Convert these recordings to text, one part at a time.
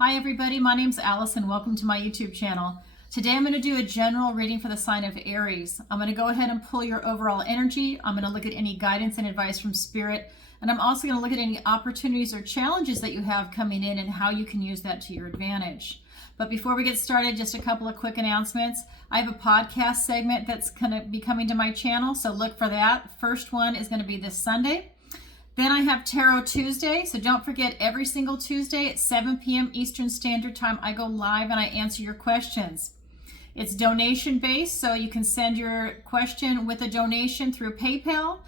Hi everybody, my name's Alison. Welcome to my YouTube channel. Today I'm going to do a general reading for the sign of Aries. I'm going to go ahead and pull your overall energy. I'm going to look at any guidance and advice from Spirit. And I'm also going to look at any opportunities or challenges that you have coming in and how you can use that to your advantage. But before we get started, just a couple of quick announcements. I have a podcast segment that's going to be coming to my channel, so look for that. First one is going to be this Sunday. Then I have Tarot Tuesday, so don't forget every single Tuesday at 7 p.m. Eastern Standard Time, I go live and I answer your questions. It's donation based, so you can send your question with a donation through PayPal,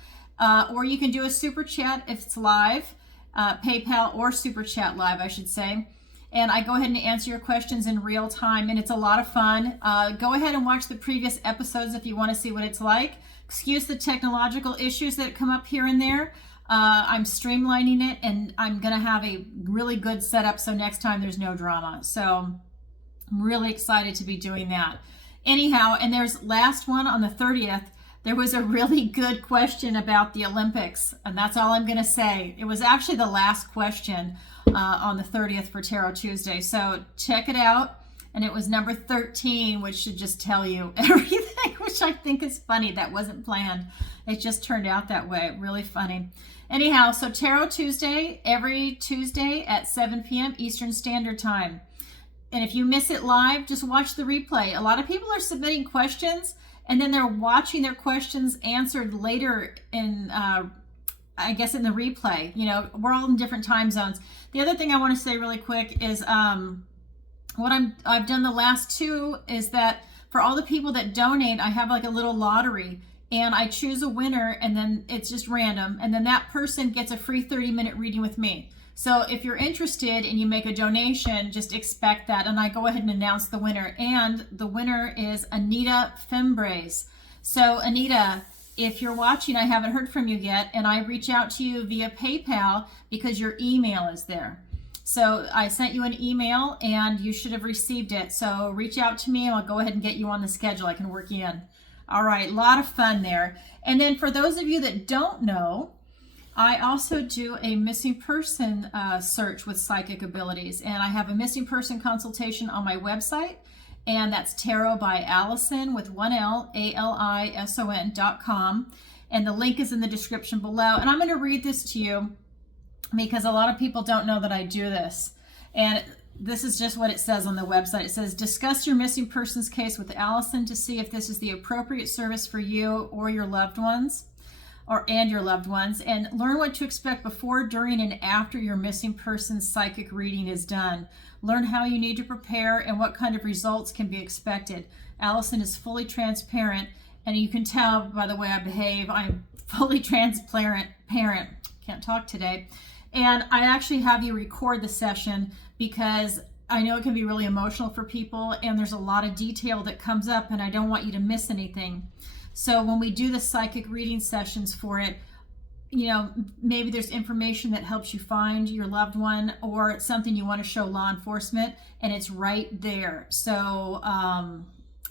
or you can do a super chat if it's live, PayPal or super chat live, I should say. And I go ahead and answer your questions in real time, and it's a lot of fun. Go ahead and watch the previous episodes if you want to see what it's like. Excuse the technological issues that come up here and there. I'm streamlining it, and I'm going to have a really good setup so next time there's no drama. So I'm really excited to be doing that. Anyhow, and there's last one on the 30th. There was a really good question about the Olympics, and that's all I'm going to say. It was actually the last question on the 30th for Tarot Tuesday. So check it out. And it was number 13, which should just tell you everything, which I think is funny. That wasn't planned. It just turned out that way. Really funny. Anyhow, so Tarot Tuesday, every Tuesday at 7 p.m. Eastern Standard Time. And if you miss it live, just watch the replay. A lot of people are submitting questions, and then they're watching their questions answered later in, I guess, in the replay. You know, we're all in different time zones. The other thing I want to say really quick is, what I've done the last two is that for all the people that donate, I have like a little lottery, and I choose a winner, and then it's just random, and then that person gets a free 30-minute reading with me. So if you're interested and you make a donation, just expect that, and I go ahead and announce the winner. And the winner is Anita Fembres. So Anita, if you're watching, I haven't heard from you yet, and I reach out to you via PayPal because your email is there. So I sent you an email and you should have received it. So reach out to me and I'll go ahead and get you on the schedule. I can work you in. All right, a lot of fun there. And then for those of you that don't know, I also do a missing person search with psychic abilities. And I have a missing person consultation on my website. And that's Tarot by Alison with one L, ALISON.com. And the link is in the description below. And I'm going to read this to you, because a lot of people don't know that I do this. And this is just what it says on the website. It says, discuss your missing persons case with Alison to see if this is the appropriate service for you or your loved ones, and learn what to expect before, during, and after your missing persons psychic reading is done. Learn how you need to prepare and what kind of results can be expected. Alison is fully transparent, and you can tell by the way I behave, I'm fully transparent. Can't talk today. And I actually have you record the session because I know it can be really emotional for people, and there's a lot of detail that comes up, and I don't want you to miss anything. So when we do the psychic reading sessions for it, you know, maybe there's information that helps you find your loved one, or it's something you want to show law enforcement, and it's right there. So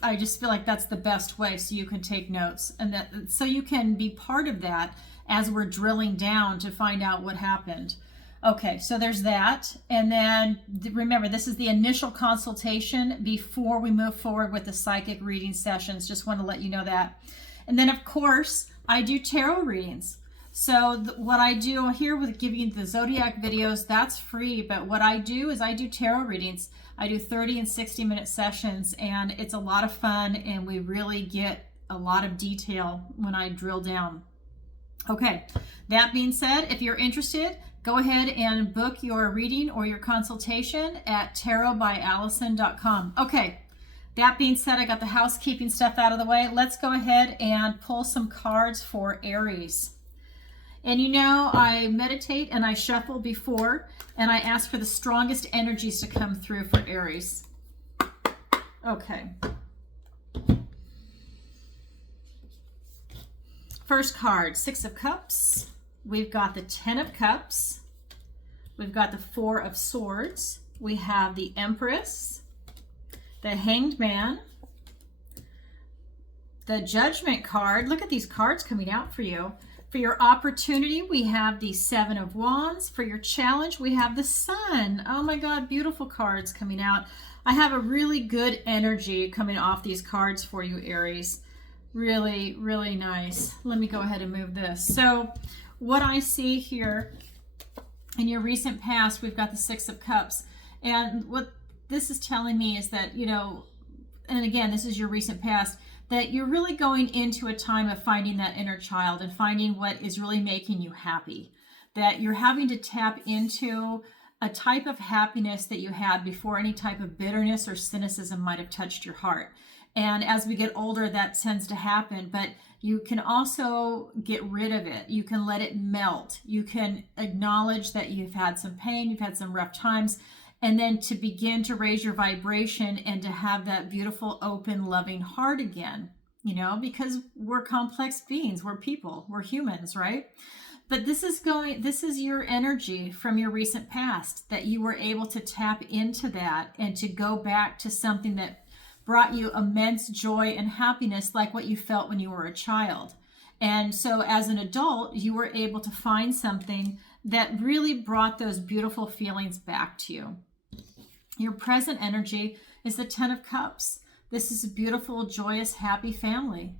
I just feel like that's the best way, so you can take notes, and that so you can be part of that as we're drilling down to find out what happened. Okay, so there's that. And then remember, this is the initial consultation before we move forward with the psychic reading sessions. Just want to let you know that. And then, of course, I do tarot readings. So what I do here with giving you the zodiac videos, that's free. But what I do is I do tarot readings. I do 30 and 60-minute sessions, and it's a lot of fun, and we really get a lot of detail when I drill down. Okay, that being said, if you're interested, go ahead and book your reading or your consultation at tarotbyalison.com. Okay, that being said, I got the housekeeping stuff out of the way. Let's go ahead and pull some cards for Aries. And you know, I meditate and I shuffle before, and I ask for the strongest energies to come through for Aries. Okay. First card, Six of Cups. We've got the 10 of Cups. We've got the 4 of Swords. We have the Empress, the Hanged Man, the Judgment card. Look at these cards coming out for you. For your opportunity, we have the Seven of Wands. For your challenge, we have the Sun. Oh my God, beautiful cards coming out. I have a really good energy coming off these cards for you, Aries. Really, really nice. Let me go ahead and move this. So what I see here in your recent past, we've got the Six of Cups. And what this is telling me is that, you know, and again, this is your recent past, that you're really going into a time of finding that inner child and finding what is really making you happy. That you're having to tap into a type of happiness that you had before any type of bitterness or cynicism might have touched your heart. And as we get older, that tends to happen, but you can also get rid of it. You can let it melt. You can acknowledge that you've had some pain, you've had some rough times, and then to begin to raise your vibration and to have that beautiful, open, loving heart again, you know, because we're complex beings, we're people, we're humans, right? But this is your energy from your recent past, that you were able to tap into that and to go back to something that brought you immense joy and happiness, like what you felt when you were a child. And so as an adult, you were able to find something that really brought those beautiful feelings back to you. Your present energy is the Ten of Cups. This is a beautiful, joyous, happy family.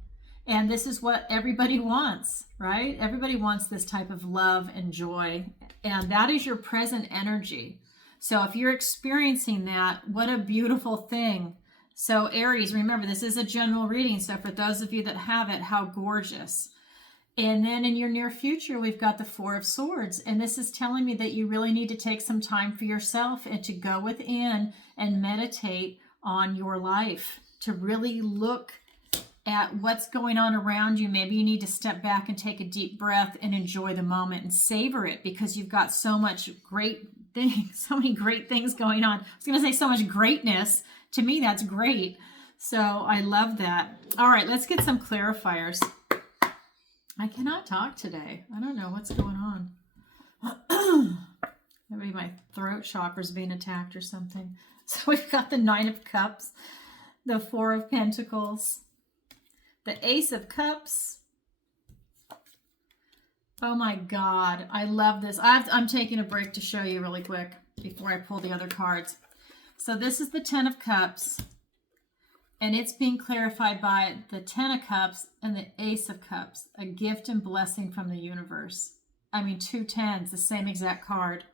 And this is what everybody wants, right? Everybody wants this type of love and joy. And that is your present energy. So if you're experiencing that, what a beautiful thing. So Aries, remember, this is a general reading. So for those of you that have it, how gorgeous. And then in your near future, we've got the Four of Swords. And this is telling me that you really need to take some time for yourself and to go within and meditate on your life, to really look at what's going on around you. Maybe you need to step back and take a deep breath and enjoy the moment and savor it, because you've got so much great things, so many great things going on. I was going to say so much greatness. To me, that's great. So I love that. All right, let's get some clarifiers. I cannot talk today. I don't know what's going on. Maybe my throat chakra's being attacked or something. So we've got the Nine of Cups, the Four of Pentacles, the Ace of Cups. Oh my God, I love this. I'm taking a break to show you really quick before I pull the other cards. So this is the Ten of Cups. And it's being clarified by the Ten of Cups and the Ace of Cups, a gift and blessing from the universe. I mean, 2 tens, the same exact card.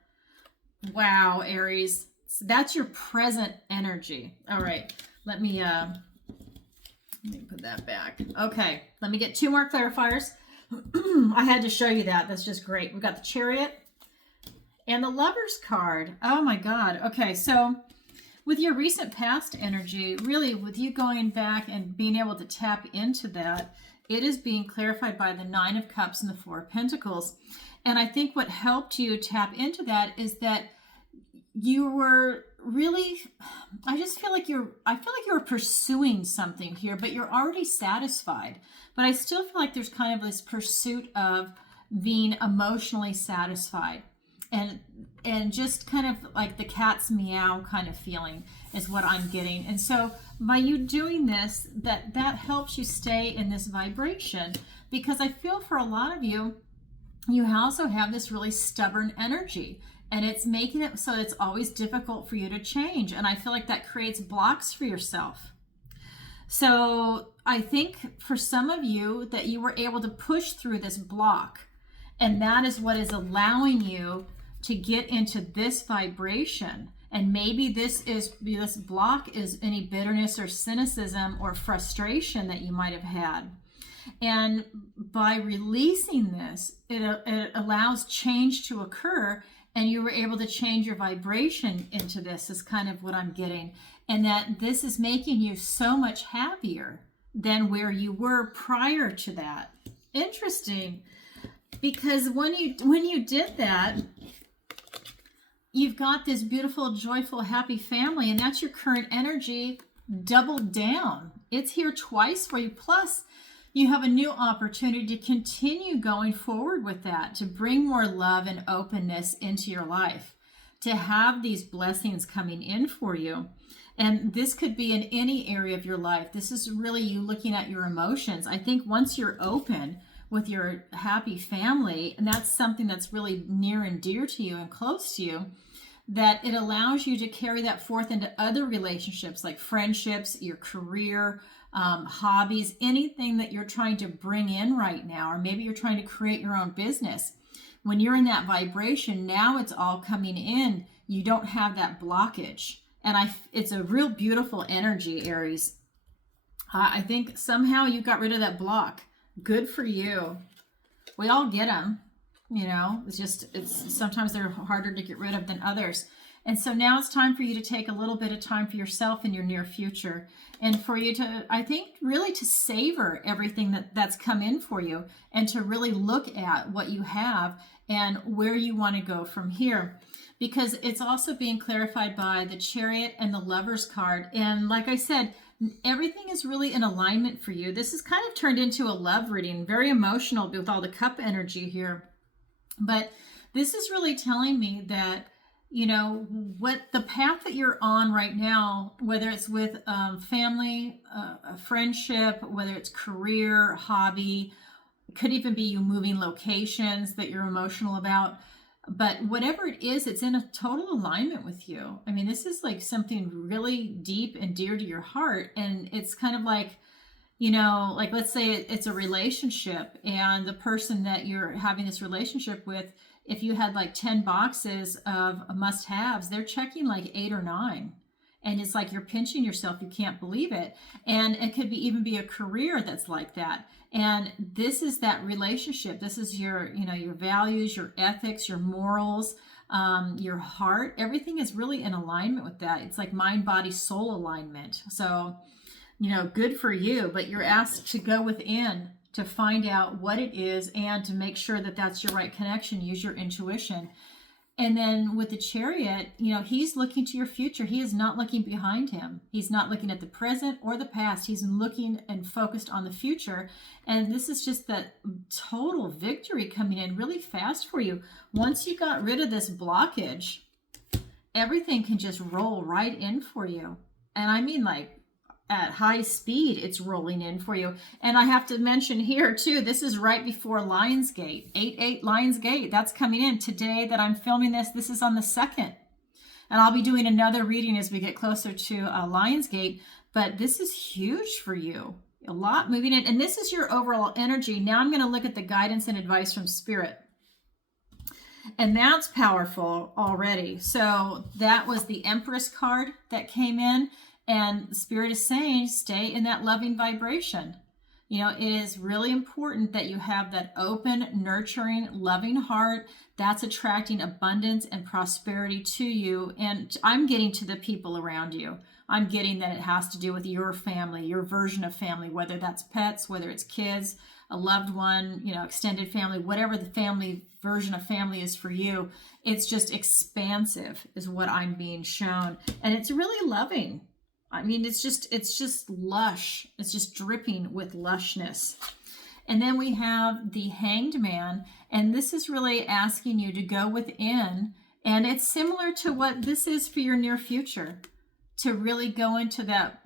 Wow, Aries. So that's your present energy. All right, let me put that back. Okay, let me get 2 more clarifiers. I had to show you that. That's just great. We've got the Chariot and the Lover's card. Oh my God. Okay, so with your recent past energy, really with you going back and being able to tap into that, it is being clarified by the Nine of Cups and the Four of Pentacles. And I think what helped you tap into that is that you were really, I feel like you were pursuing something here, but you're already satisfied. But I still feel like there's kind of this pursuit of being emotionally satisfied. And just kind of like the cat's meow kind of feeling is what I'm getting. And so by you doing this, that helps you stay in this vibration, because I feel for a lot of you, you also have this really stubborn energy, and it's making it so it's always difficult for you to change. And I feel like that creates blocks for yourself. So I think for some of you that you were able to push through this block, and that is what is allowing you to get into this vibration. And maybe this block is any bitterness or cynicism or frustration that you might have had. And by releasing this, it allows change to occur, and you were able to change your vibration into this, is kind of what I'm getting. And that this is making you so much happier than where you were prior to that. Interesting, because when you did that, you've got this beautiful, joyful, happy family, and that's your current energy doubled down. It's here twice for you. Plus, you have a new opportunity to continue going forward with that, to bring more love and openness into your life, to have these blessings coming in for you. And this could be in any area of your life. This is really you looking at your emotions. I think once you're open, with your happy family, and that's something that's really near and dear to you and close to you, that it allows you to carry that forth into other relationships like friendships, your career, hobbies, anything that you're trying to bring in right now, or maybe you're trying to create your own business. When you're in that vibration, now it's all coming in. You don't have that blockage. And it's a real beautiful energy, Aries. I think somehow you got rid of that block. Good for you. We all get them. It's sometimes they're harder to get rid of than others. And so now it's time for you to take a little bit of time for yourself in your near future, and for you to, I think, really to savor everything that's come in for you, and to really look at what you have and where you want to go from here. Because it's also being clarified by the Chariot and the Lovers card. And like I said, everything is really in alignment for you. This is kind of turned into a love reading, very emotional with all the cup energy here. But this is really telling me that, what the path that you're on right now, whether it's with family, a friendship, whether it's career, hobby, could even be you moving locations that you're emotional about. But whatever it is, it's in a total alignment with you. I mean, this is like something really deep and dear to your heart. And it's kind of like, like let's say it's a relationship, and the person that you're having this relationship with, if you had like 10 boxes of must-haves, they're checking like 8 or 9. And it's like you're pinching yourself. You can't believe it. And it could even be a career that's like that. And this is that relationship. This is your values, your ethics, your morals, your heart. Everything is really in alignment with that. It's like mind, body, soul alignment. So, good for you, but you're asked to go within to find out what it is and to make sure that that's your right connection. Use your intuition. And then with the Chariot, he's looking to your future. He is not looking behind him. He's not looking at the present or the past. He's looking and focused on the future. And this is just that total victory coming in really fast for you. Once you got rid of this blockage, everything can just roll right in for you. And I mean, like, at high speed, it's rolling in for you. And I have to mention here too, this is right before Lionsgate, 8/8 Lionsgate. That's coming in today that I'm filming this. This is on the 2nd. And I'll be doing another reading as we get closer to Lionsgate. But this is huge for you. A lot moving in. And this is your overall energy. Now I'm going to look at the guidance and advice from Spirit. And that's powerful already. So that was the Empress card that came in. And Spirit is saying, stay in that loving vibration. It is really important that you have that open, nurturing, loving heart that's attracting abundance and prosperity to you. And I'm getting to the people around you. I'm getting that it has to do with your family, your version of family, whether that's pets, whether it's kids, a loved one, extended family, whatever the family version of family is for you. It's just expansive is what I'm being shown. And it's really loving. I mean, it's just lush. It's just dripping with lushness. And then we have the Hanged Man, and this is really asking you to go within, and it's similar to what this is for your near future, to really go into that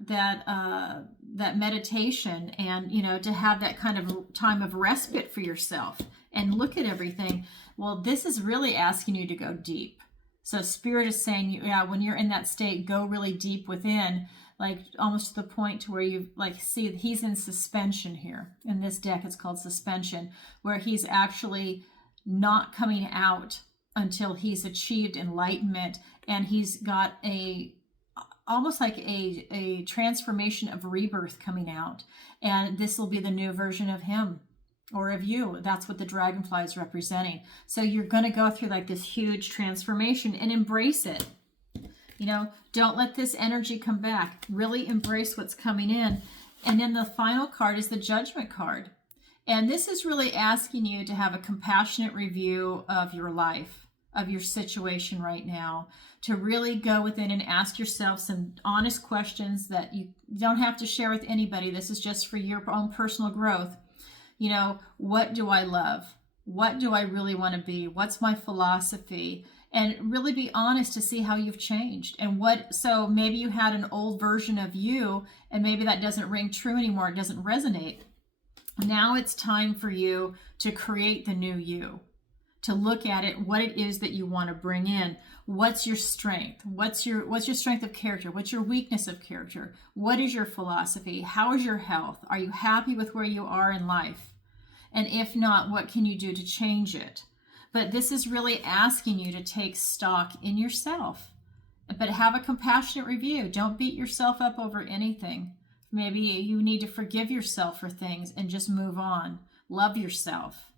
meditation, and to have that kind of time of respite for yourself and look at everything. Well, this is really asking you to go deep. So Spirit is saying, when you're in that state, go really deep within, like almost to the point to where you see he's in suspension here. In this deck, it's called suspension, where he's actually not coming out until he's achieved enlightenment, and he's got almost like a transformation of rebirth coming out. And this will be the new version of him. Or of you. That's what the dragonfly is representing. So you're going to go through like this huge transformation and embrace it. Don't let this energy come back. Really embrace what's coming in. And then the final card is the Judgment card. And this is really asking you to have a compassionate review of your life, of your situation right now, to really go within and ask yourself some honest questions that you don't have to share with anybody. This is just for your own personal growth. What do I love? What do I really want to be? What's my philosophy? And really be honest to see how you've changed. So maybe you had an old version of you, and maybe that doesn't ring true anymore. It doesn't resonate. Now it's time for you to create the new you, to look at it, what it is that you want to bring in. What's your strength? What's your strength of character? What's your weakness of character? What is your philosophy? How is your health? Are you happy with where you are in life? And if not, what can you do to change it? But this is really asking you to take stock in yourself, but have a compassionate review. Don't beat yourself up over anything. Maybe you need to forgive yourself for things and just move on. Love yourself,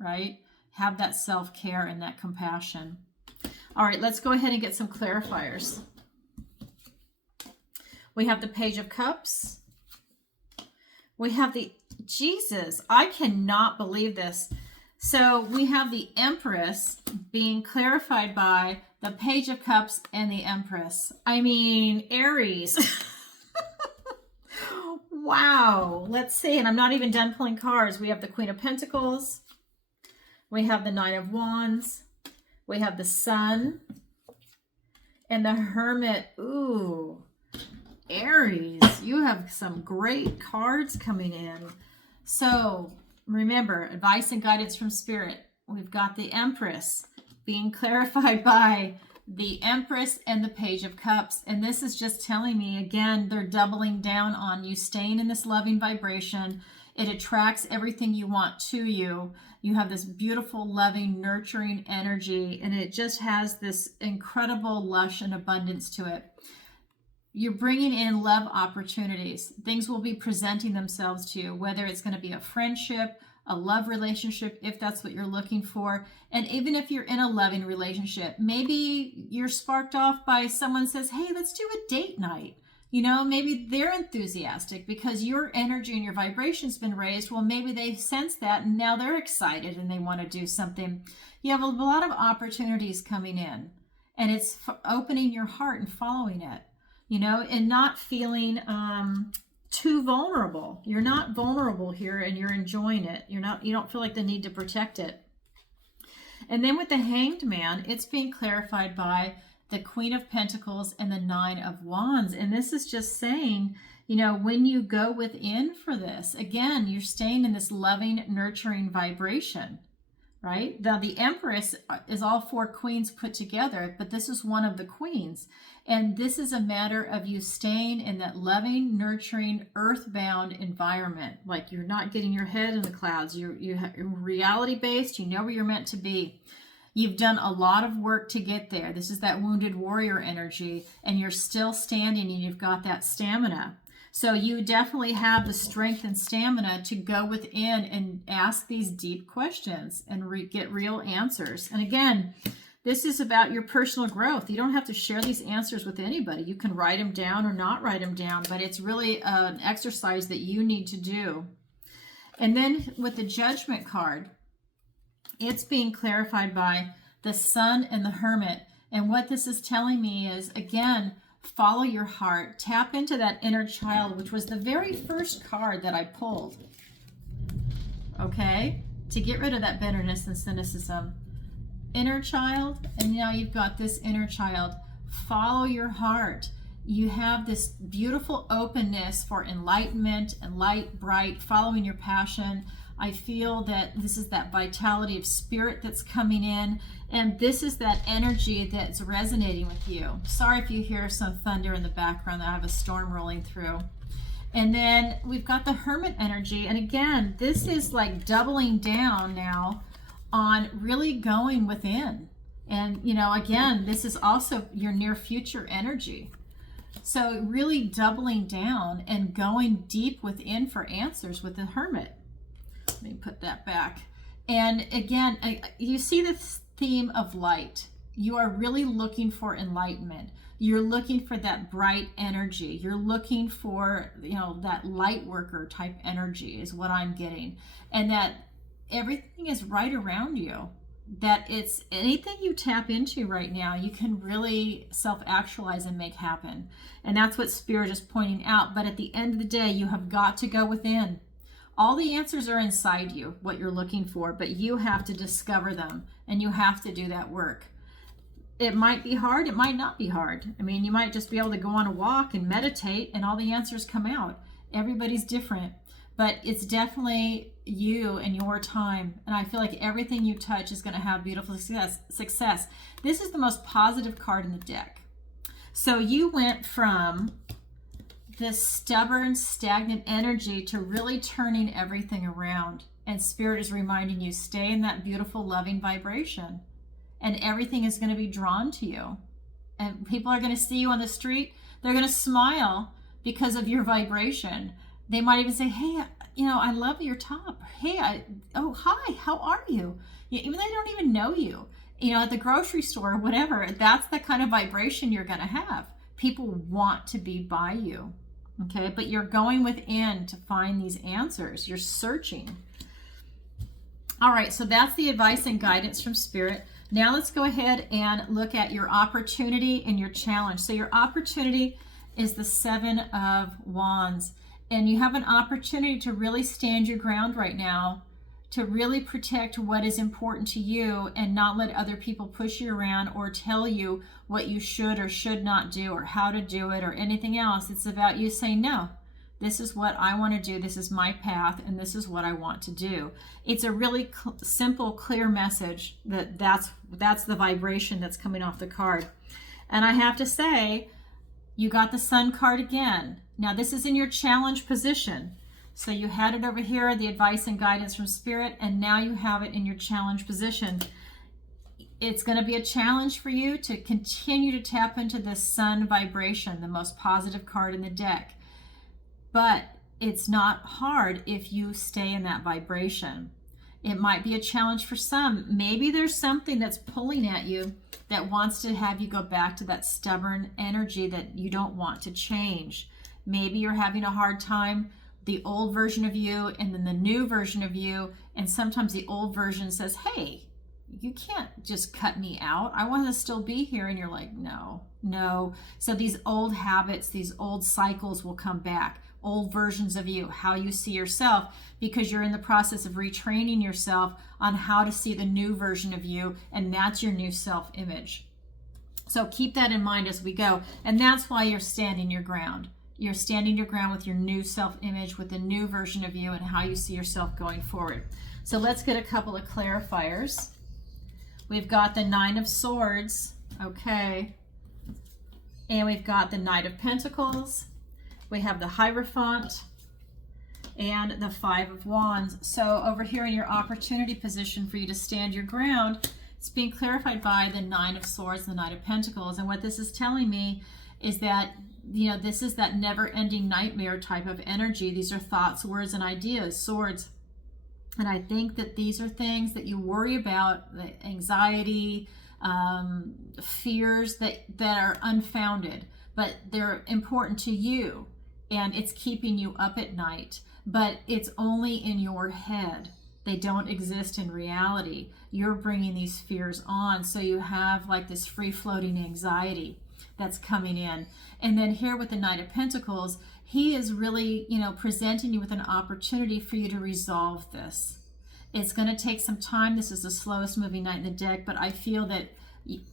right? Have that self-care and that compassion. All right, let's go ahead and get some clarifiers. We have the Page of Cups. We have the, Jesus, I cannot believe this. So we have the Empress being clarified by the Page of Cups and the Empress. I mean, Aries. Wow. Let's see. And I'm not even done pulling cards. We have the Queen of Pentacles. We have the Nine of Wands. We have the Sun. And the Hermit. Ooh. Aries, you have some great cards coming in. So remember, advice and guidance from Spirit. We've got the Empress being clarified by the Empress and the Page of Cups. And this is just telling me, again, they're doubling down on you staying in this loving vibration. It attracts everything you want to you. You have this beautiful, loving, nurturing energy, and it just has this incredible lush and abundance to it. You're bringing in love opportunities. Things will be presenting themselves to you, whether it's going to be a friendship, a love relationship, if that's what you're looking for. And even if you're in a loving relationship, maybe you're sparked off by someone says, hey, let's do a date night. You know, maybe they're enthusiastic because your energy and your vibration's been raised. Well, maybe they sense that and now they're excited and they want to do something. You have a lot of opportunities coming in, and it's opening your heart and following it, you know, and not feeling too vulnerable. You're not vulnerable here and you're enjoying it. You don't feel like the need to protect it. And then with the Hanged Man, it's being clarified by the Queen of Pentacles and the Nine of Wands. And this is just saying, you know, when you go within for this, again, you're staying in this loving, nurturing vibration, right? Now, the Empress is all four queens put together, but this is one of the queens. And this is a matter of you staying in that loving, nurturing, earthbound environment. Like you're not getting your head in the clouds. You're reality-based. You know where you're meant to be. You've done a lot of work to get there. This is that wounded warrior energy, and you're still standing and you've got that stamina. So you definitely have the strength and stamina to go within and ask these deep questions and get real answers. And again, this is about your personal growth. You don't have to share these answers with anybody. You can write them down or not write them down, but it's really an exercise that you need to do. And then with the Judgment card, it's being clarified by the Sun and the Hermit. And what this is telling me is, again, follow your heart. Tap into that inner child, which was the very first card that I pulled. Okay? To get rid of that bitterness and cynicism. Inner child, and now you've got this inner child. Follow your heart. You have this beautiful openness for enlightenment and light, bright, following your passion. I feel that this is that vitality of spirit that's coming in, and this is that energy that's resonating with you. Sorry if you hear some thunder in the background. I have a storm rolling through. And then we've got the Hermit energy, and again, this is like doubling down now on really going within. And, you know, again, this is also your near future energy. So really doubling down and going deep within for answers with the Hermit. Let me put that back. And again, you see this theme of light. You are really looking for enlightenment. You're looking for that bright energy. You're looking for, you know, that light worker type energy is what I'm getting. And that everything is right around you. That it's anything you tap into right now, you can really self-actualize and make happen. And that's what Spirit is pointing out. But at the end of the day, you have got to go within. All the answers are inside you, what you're looking for, but you have to discover them and you have to do that work. It might be hard, it might not be hard. I mean, you might just be able to go on a walk and meditate and all the answers come out. Everybody's different. but it's definitely you and your time. And I feel like everything you touch is going to have beautiful success. This is the most positive card in the deck. So you went from this stubborn, stagnant energy to really turning everything around. And Spirit is reminding you, stay in that beautiful, loving vibration. And everything is going to be drawn to you. And people are going to see you on the street. They're going to smile because of your vibration. They might even say, hey, I love your top. Hey, oh, hi, how are you? Even though they don't even know you, at the grocery store or whatever, that's the kind of vibration you're going to have. People want to be by you, okay? But you're going within to find these answers. You're searching. All right, so that's the advice and guidance from Spirit. Now let's go ahead and look at your opportunity and your challenge. So your opportunity is the 7 of Wands. And you have an opportunity to really stand your ground right now, to really protect what is important to you and not let other people push you around or tell you what you should or should not do or how to do it or anything else. It's about you saying, no, this is what I want to do. This is my path and this is what I want to do. It's a really simple, clear message that's the vibration that's coming off the card. And I have to say, you got the Sun card again. Now this is in your challenge position. So you had it over here, the advice and guidance from Spirit, and now you have it in your challenge position. It's going to be a challenge for you to continue to tap into this Sun vibration, the most positive card in the deck. But it's not hard if you stay in that vibration. It might be a challenge for some. Maybe there's something that's pulling at you that wants to have you go back to that stubborn energy that you don't want to change. Maybe you're having a hard time, the old version of you and then the new version of you, and sometimes the old version says, hey, you can't just cut me out. I want to still be here. And you're like, no. So these old habits, these old cycles will come back. Old versions of you, how you see yourself, because you're in the process of retraining yourself on how to see the new version of you, and that's your new self-image. So keep that in mind as we go, and that's why you're standing your ground. You're standing your ground with your new self-image, with the new version of you and how you see yourself going forward. So let's get a couple of clarifiers. We've got the 9 of Swords, okay, and we've got the Knight of Pentacles. We have the Hierophant and the 5 of Wands. So over here in your opportunity position for you to stand your ground, it's being clarified by the 9 of Swords and the Knight of Pentacles. And what this is telling me is that, this is that never-ending nightmare type of energy. These are thoughts, words, and ideas, swords. And I think that these are things that you worry about, the anxiety, fears that are unfounded, but they're important to you. And it's keeping you up at night, but it's only in your head. They don't exist in reality. You're bringing these fears on, so you have like this free-floating anxiety that's coming in. And then here with the Knight of Pentacles, he is really, presenting you with an opportunity for you to resolve this. It's going to take some time. This is the slowest moving knight in the deck, but I feel that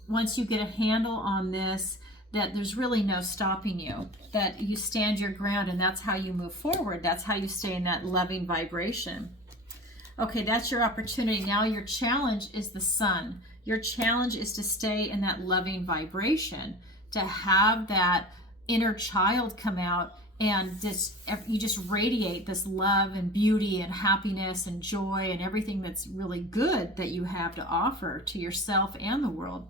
once you get a handle on this, that there's really no stopping you, that you stand your ground, and that's how you move forward. That's how you stay in that loving vibration. Okay, that's your opportunity. Now your challenge is the Sun. Your challenge is to stay in that loving vibration, to have that inner child come out, and you just radiate this love and beauty and happiness and joy and everything that's really good that you have to offer to yourself and the world.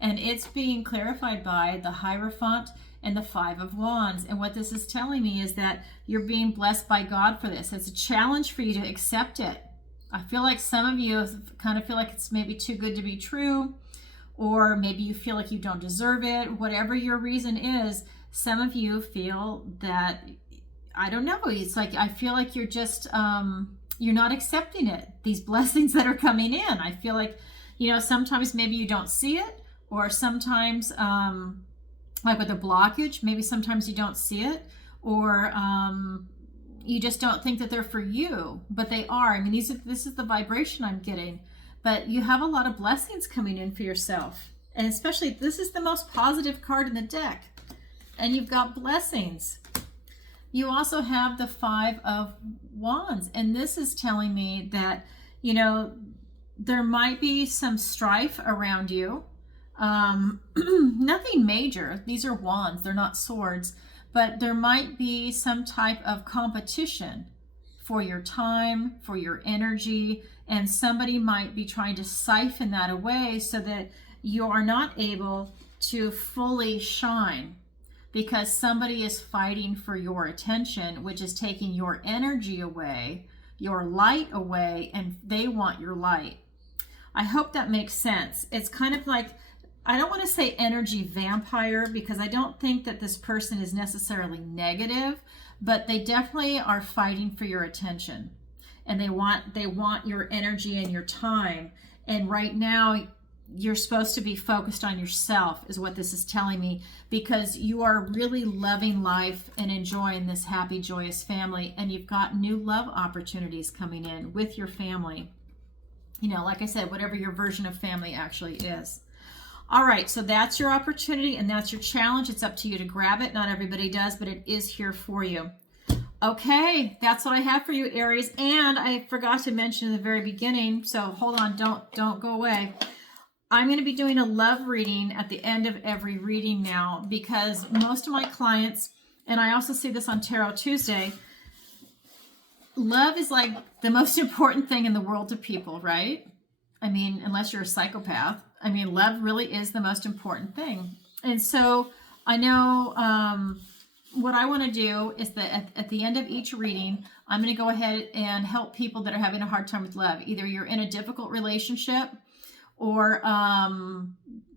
And it's being clarified by the Hierophant and the 5 of Wands. And what this is telling me is that you're being blessed by God for this. It's a challenge for you to accept it. I feel like some of you kind of feel like it's maybe too good to be true, or maybe you feel like you don't deserve it. Whatever your reason is, some of you feel that, I don't know, it's like, I feel like you're just, you're not accepting it, these blessings that are coming in. I feel like, sometimes maybe you don't see it, or sometimes, like with a blockage, maybe sometimes you don't see it, or you just don't think that they're for you, but they are. I mean, this is the vibration I'm getting, but you have a lot of blessings coming in for yourself. And especially, this is the most positive card in the deck, and you've got blessings. You also have the Five of Wands, and this is telling me that, you know, there might be some strife around you. Nothing major. These are wands, they're not swords, but there might be some type of competition for your time, for your energy, and somebody might be trying to siphon that away so that you are not able to fully shine, because somebody is fighting for your attention, which is taking your energy away, your light away, and they want your light. I hope that makes sense. It's kind of like, I don't want to say energy vampire, because I don't think that this person is necessarily negative, but they definitely are fighting for your attention, and they want your energy and your time. And right now you're supposed to be focused on yourself, is what this is telling me, because you are really loving life and enjoying this happy, joyous family, and you've got new love opportunities coming in with your family. You know, like I said, whatever your version of family actually is. All right, so that's your opportunity and that's your challenge. It's up to you to grab it. Not everybody does, but it is here for you. Okay, that's what I have for you, Aries. And I forgot to mention in the very beginning, so hold on, don't go away. I'm going to be doing a love reading at the end of every reading now, because most of my clients, and I also see this on Tarot Tuesday, love is like the most important thing in the world to people, right? I mean, unless you're a psychopath. I mean, love really is the most important thing. And so I know what I want to do is that at the end of each reading, I'm going to go ahead and help people that are having a hard time with love. Either you're in a difficult relationship, or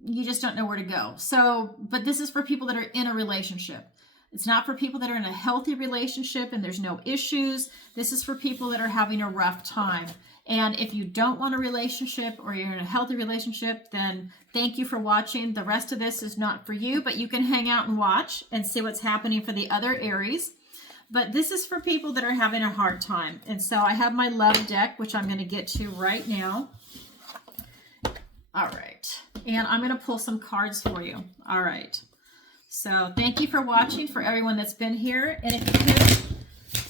you just don't know where to go. So, but this is for people that are in a relationship. It's not for people that are in a healthy relationship and there's no issues. This is for people that are having a rough time. And if you don't want a relationship, or you're in a healthy relationship, then thank you for watching. The rest of this is not for you, but you can hang out and watch and see what's happening for the other Aries. But this is for people that are having a hard time. And so I have my love deck, which I'm going to get to right now. All right. And I'm going to pull some cards for you. All right. So thank you for watching, for everyone that's been here. And if you could,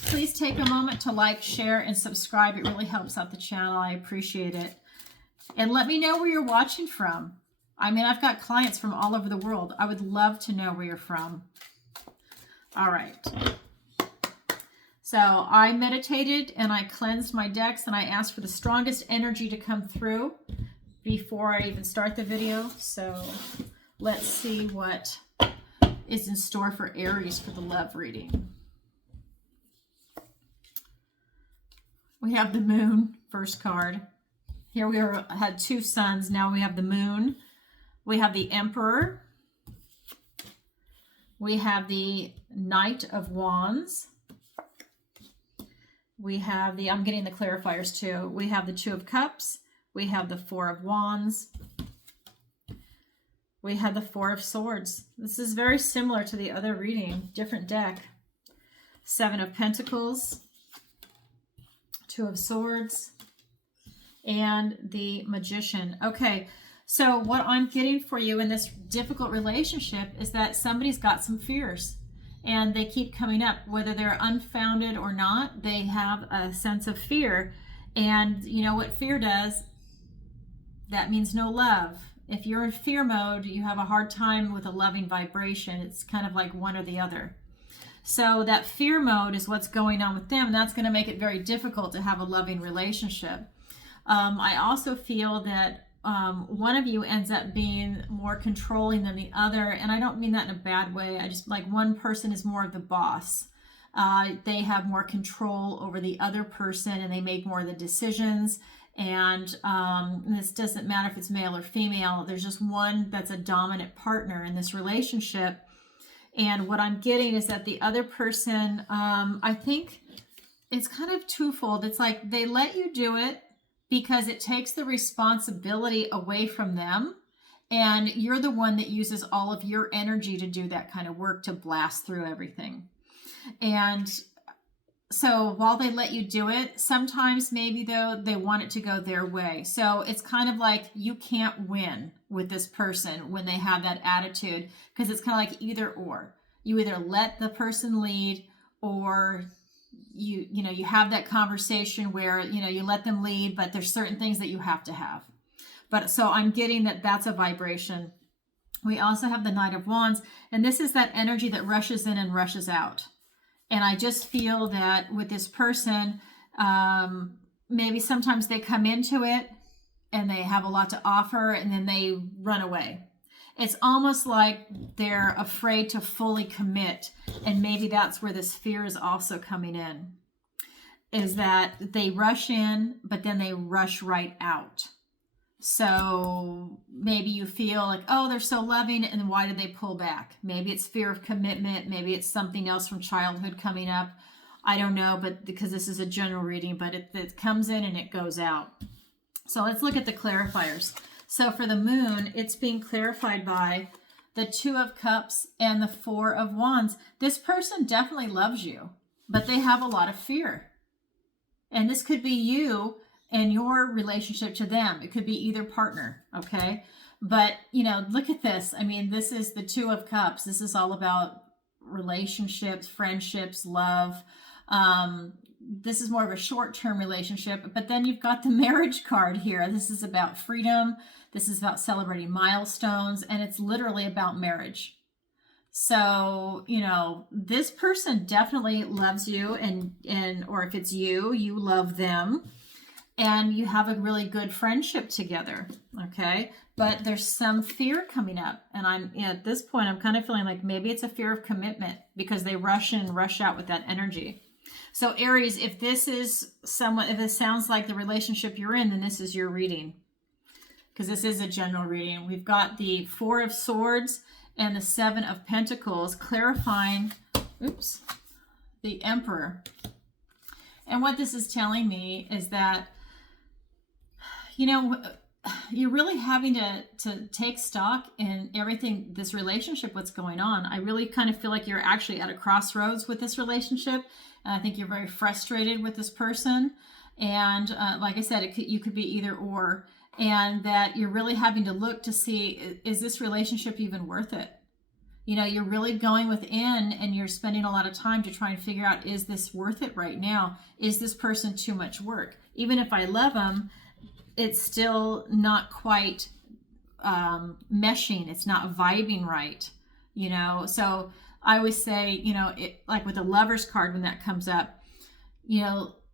please take a moment to like, share, and subscribe. It really helps out the channel. I appreciate it. And let me know where you're watching from. I mean, I've got clients from all over the world. I would love to know where you're from. All right. So I meditated and I cleansed my decks, and I asked for the strongest energy to come through before I even start the video. So let's see what is in store for Aries for the love reading. We have the Moon, first card. Here we had two suns. Now we have the Moon. We have the Emperor. We have the Knight of Wands. We have the, I'm getting the clarifiers too. We have the Two of Cups. We have the Four of Wands. We have the Four of Swords. This is very similar to the other reading, different deck. Seven of Pentacles. Two of Swords, and the Magician. Okay, so what I'm getting for you in this difficult relationship is that somebody's got some fears, and they keep coming up, whether they're unfounded or not. They have a sense of fear, and you know what fear does? That means no love. If you're in fear mode, you have a hard time with a loving vibration. It's kind of like one or the other. So that fear mode is what's going on with them, and that's going to make it very difficult to have a loving relationship. I also feel that one of you ends up being more controlling than the other, and I don't mean that in a bad way. I just, like, one person is more of the boss. They have more control over the other person, and they make more of the decisions. And this doesn't matter if it's male or female. There's just one that's a dominant partner in this relationship. And what I'm getting is that the other person, I think it's kind of twofold. It's like they let you do it because it takes the responsibility away from them. And you're the one that uses all of your energy to do that kind of work, to blast through everything. And so while they let you do it, sometimes maybe though they want it to go their way. So it's kind of like you can't win with this person when they have that attitude, because it's kind of like either or. You either let the person lead or you have that conversation where, you let them lead, but there's certain things that you have to have. But so I'm getting that that's a vibration. We also have the Knight of Wands, and this is that energy that rushes in and rushes out. And I just feel that with this person, maybe sometimes they come into it and they have a lot to offer and then they run away. It's almost like they're afraid to fully commit. And maybe that's where this fear is also coming in, is that they rush in, but then they rush right out. So maybe you feel like, oh, they're so loving, and then why did they pull back? Maybe it's fear of commitment. Maybe it's something else from childhood coming up. I don't know, but because this is a general reading, but it comes in and it goes out. So let's look at the clarifiers. So for the moon, it's being clarified by the 2 of Cups and the 4 of Wands. This person definitely loves you, but they have a lot of fear. And this could be you and your relationship to them. It could be either partner, okay? But, look at this. I mean, this is the 2 of Cups. This is all about relationships, friendships, love. This is more of a short-term relationship, but then you've got the marriage card here. This is about freedom. This is about celebrating milestones, and it's literally about marriage. So, this person definitely loves you, and or if it's you love them, and you have a really good friendship together, okay? But there's some fear coming up, and at this point, I'm kind of feeling like maybe it's a fear of commitment because they rush in, rush out with that energy. So Aries, if this is if it sounds like the relationship you're in, then this is your reading, because this is a general reading. We've got the 4 of Swords and the 7 of Pentacles clarifying, the Emperor. And what this is telling me is that, you're really having to take stock in everything, this relationship, what's going on. I really kind of feel like you're actually at a crossroads with this relationship. And I think you're very frustrated with this person. And like I said, you could be either or. And that you're really having to look to see, is this relationship even worth it? You're really going within and you're spending a lot of time to try and figure out, is this worth it right now? Is this person too much work? Even if I love them, it's still not quite meshing. It's not vibing right, So I always say, like with the Lover's card, when that comes up,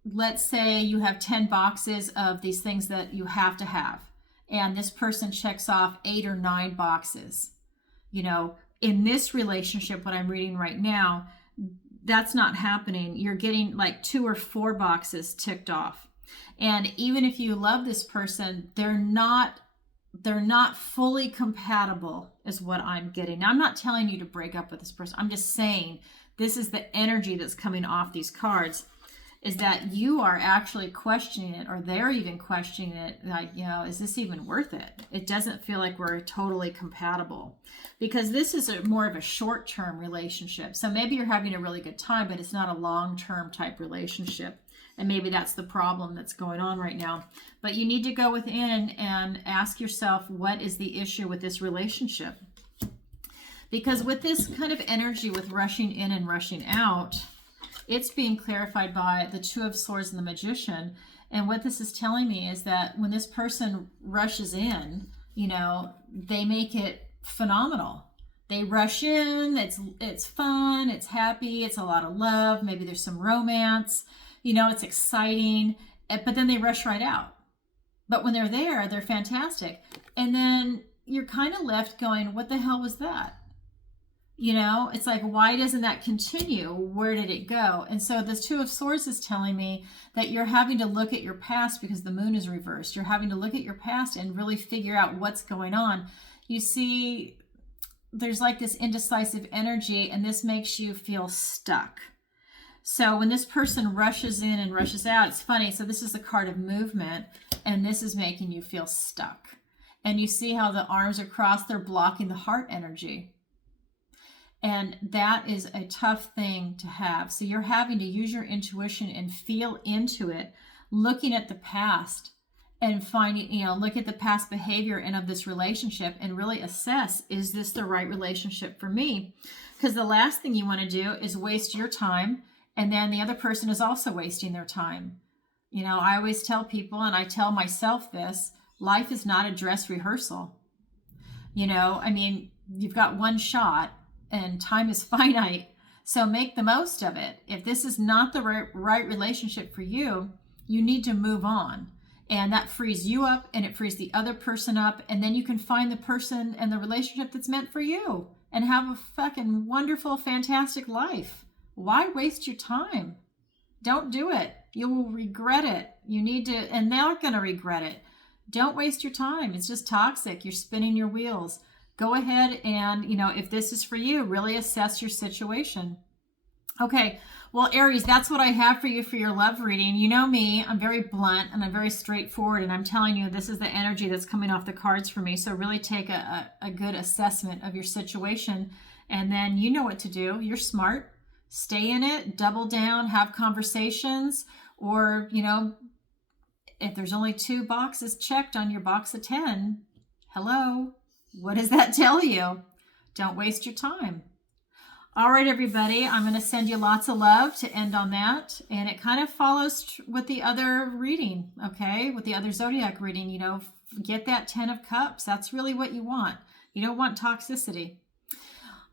let's say you have 10 boxes of these things that you have to have, and this person checks off 8 or 9 boxes. In this relationship, what I'm reading right now, that's not happening. You're getting like 2 or 4 boxes ticked off. And even if you love this person, they're not fully compatible, is what I'm getting. Now, I'm not telling you to break up with this person. I'm just saying this is the energy that's coming off these cards, is that you are actually questioning it, or they're even questioning it. Like, is this even worth it? It doesn't feel like we're totally compatible, because this is more of a short-term relationship. So maybe you're having a really good time, but it's not a long-term type relationship. And maybe that's the problem that's going on right now. But you need to go within and ask yourself, what is the issue with this relationship? Because with this kind of energy, with rushing in and rushing out, it's being clarified by the 2 of Swords and the Magician. And what this is telling me is that when this person rushes in, they make it phenomenal. They rush in, it's fun, it's happy, it's a lot of love, maybe there's some romance. It's exciting, but then they rush right out. But when they're there, they're fantastic. And then you're kind of left going, what the hell was that? It's like, why doesn't that continue? Where did it go? And so this 2 of Swords is telling me that you're having to look at your past, because the moon is reversed. You're having to look at your past and really figure out what's going on. You see, there's like this indecisive energy, and this makes you feel stuck. So when this person rushes in and rushes out, it's funny. So this is the card of movement, and this is making you feel stuck. And you see how the arms are crossed, they're blocking the heart energy. And that is a tough thing to have. So you're having to use your intuition and feel into it, looking at the past and finding, look at the past behavior and of this relationship and really assess, is this the right relationship for me? Because the last thing you want to do is waste your time And then the other person is also wasting their time. You know, I always tell people, and I tell myself this, life is not a dress rehearsal. You know, I mean, you've got one shot and time is finite. So make the most of it. If this is not the right relationship for you, you need to move on. And that frees you up and it frees the other person up. And then you can find the person and the relationship that's meant for you and have a fucking wonderful, fantastic life. Why waste your time? Don't do it. You will regret it. You need to, and they're going to regret it. Don't waste your time. It's just toxic. You're spinning your wheels. Go ahead and, you know, if this is for you, really assess your situation. Okay. Well, Aries, that's what I have for you for your love reading. You know me, I'm very blunt and I'm very straightforward, and I'm telling you this is the energy that's coming off the cards for me. So really take a good assessment of your situation, and then you know what to do. You're smart. Stay in it, double down, have conversations, or, you know, if there's only 2 boxes checked on your box of 10, hello, what does that tell you? Don't waste your time. All right, everybody, I'm going to send you lots of love to end on that. And it kind of follows with the other reading, okay? With the other zodiac reading, you know, get that 10 of cups. That's really what you want. You don't want toxicity.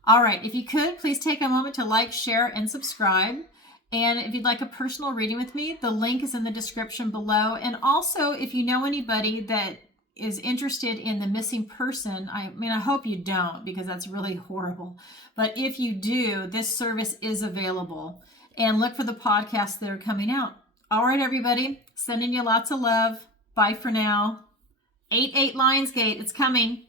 All right, if you could, please take a moment to like, share, and subscribe. And if you'd like a personal reading with me, the link is in the description below. And also, if you know anybody that is interested in the missing person, I mean, I hope you don't, because that's really horrible. But if you do, this service is available. And look for the podcasts that are coming out. All right, everybody, sending you lots of love. Bye for now. 8-8 Lionsgate, it's coming.